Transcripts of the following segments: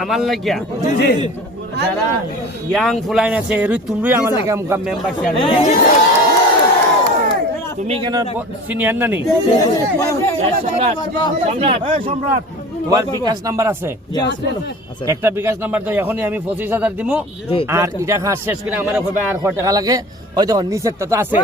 আমার লাগিয়া যারা ইয়াং ফুলাইন আছে এরই তুমি আমার লাগে মেম্বার শেয়ার তুমি কেন সিনিয়র না নি সম্রাট তোমার বিকাশ নাম্বার আছে? একটা বিকাশ নাম্বার তো এখনই আমি পঁচিশ হাজার দিব আর এটা খাস শেষ করে আমার হবে আর কয় টাকা লাগে? দেখো নিচেরটা তো আছে।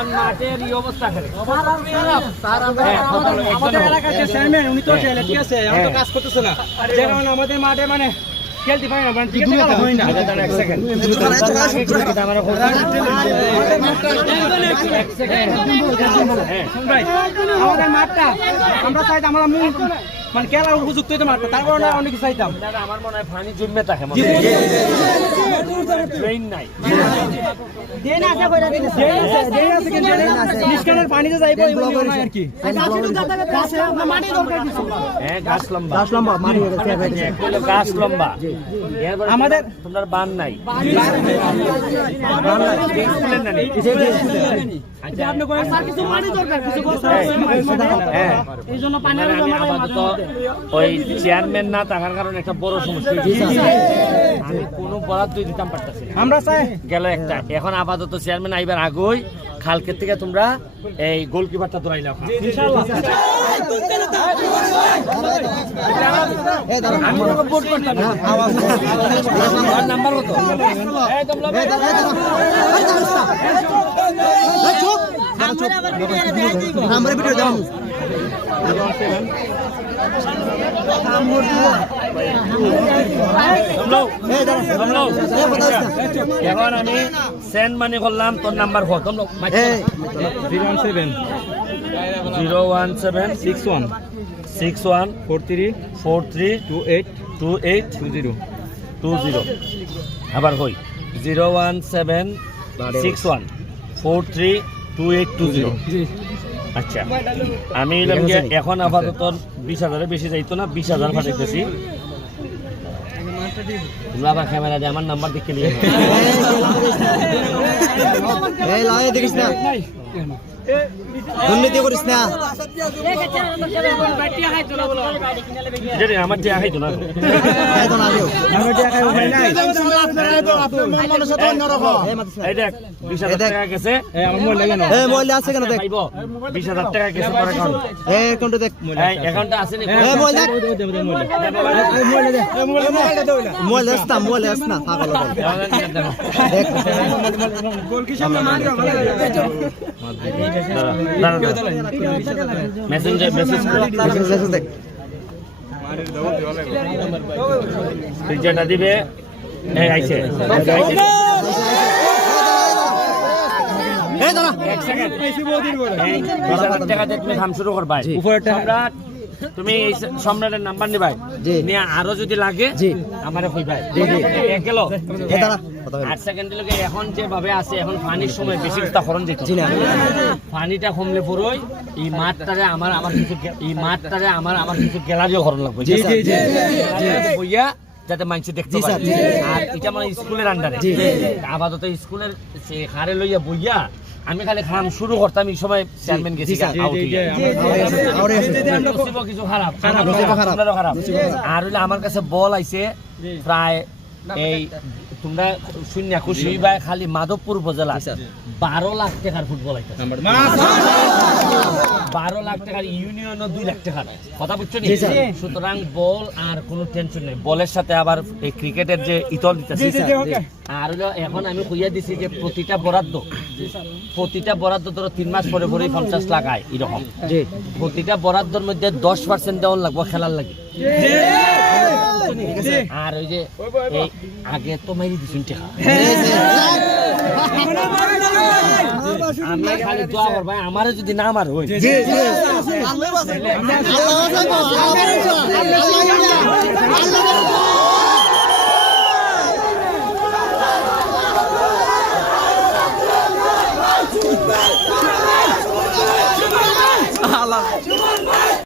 এখন মাঠের এই অবস্থা করে হ্যাঁ, আমাদের এলাকার যে চেয়ারম্যান উনি তো জেলে ঠিক আছে এখন তো হ্যাঁ। কাজ করতেছে না যে কারণে আমাদের মাঠে মানে খেলতে পারি না মানে হয় না আচ্ছা, এক সেকেন্ড। হ্যাঁ। আমাদের মাঠটা আমরা চাইতাম আমরা মূল মানে খেলার উপযুক্ত হইতে অনেক কিছু চাইতাম আমার মনে হয় পানি জমে থাকে ট্রেন নাই হ্যাঁ আমাদের- তোমার বান নাই? আচ্ছা, আপনি কিছু পানি দরকার কিছু হ্যাঁ এই জন্য পানি মানে ওই চেয়ারম্যান না থাকার কারণে একটা বড় সমস্যা। আমি কোনো বরাদ্দ দিতাম পারতাম না। আমরা চাই। গেল একটা। এখন আপাতত চেয়ারম্যান আইবার আগই খালকের থেকে তোমরা এই গোলকিপারটা ধরাইলাম নাম্বার কত। এখন আমি সেন্ড মানি করলাম তোর নাম্বার কত zero one seven. Zero one seven. Six one. Six one. Four three. Four three. Two eight. Two eight. Two zero. Two zero. আবার হই। Zero one seven. Six one. Four three. Two eight. Two zero. আচ্ছা। আমি এখন আপাতত বিশ হাজারের বেশি যাইতো না বিশ হাজার পাঠাইতেছি। তোমরা আবার ক্যামেরা দিয়ে আমার নাম্বার দেখে নিয়ে নাও। এই লাই দেখিস না দুর্নীতি করিস না। আমার না। না। আমার মোবাইল লাগে না। মোবাইল মোবাইল পাগল দেখ। মেসেঞ্জার মেসেজ মেসেজ মেসেজ দেখ তুই যেটা দিবে আইছে। এক সেকেন্ড টাকা দিয়ে তুমি শুরু করবা উপরেরটা- সম্রাট তুমি এই সম্রাটের নাম্বার নিবাই। নিয়ে আরও যদি লাগে। আমারে জি। গেল আট সেকেন্ড এখন যেভাবে আছে এখন পানির সময় বেশি খরণ যেত না পানিটা কমলে পরই এই মাঠটারে আমার আমার কিছু এই মাঠটারে আমার আমার কিছু গ্যালারিও খরণ লাগবে। জি, জি, জি। গ্যালারিতে বইয়া যাতে মানুষ দেখতে পারে আর এটা মানে স্কুলের আন্ডারে। আপাতত স্কুলের সে হারে লইয়া বইয়া আমি খালি খাম শুরু করতাম এই সময় চেয়ারম্যান গেছি। কিছু খারাপ খারাপ। আর হইলে আমার কাছে বল আইছে প্রায় এই তোমরা শূন্য খুশি বা খালি মাধবপুর উপজেলা বারো লাখ টাকার ফুটবল আইছে বারো লাখ টাকার ইউনিয়নও দুই লাখ টাকার কথা বুঝছ নি? সুতরাং বল আর কোনো টেনশন নেই। বলের সাথে আবার এই ক্রিকেটের যে ইতল দিতেছি আর হলো এখন আমি কইয়া দিছি যে প্রতিটা বরাদ্দ প্রতিটা বরাদ্দ ধরো তিন মাস পরে পরেই পঞ্চাশ লাখ আয় এরকম। প্রতিটা বরাদ্দর মধ্যে দশ পার্সেন্ট দেওয়ার লাগবো খেলার লাগে। আর ওই যে আগে তো মাইরি দিছুন টাকা। আমি খালি দোয়া করব আমারে যদি না মার জি জি আল্লাহ আল্লাহ আল্লাহ আল্লাহ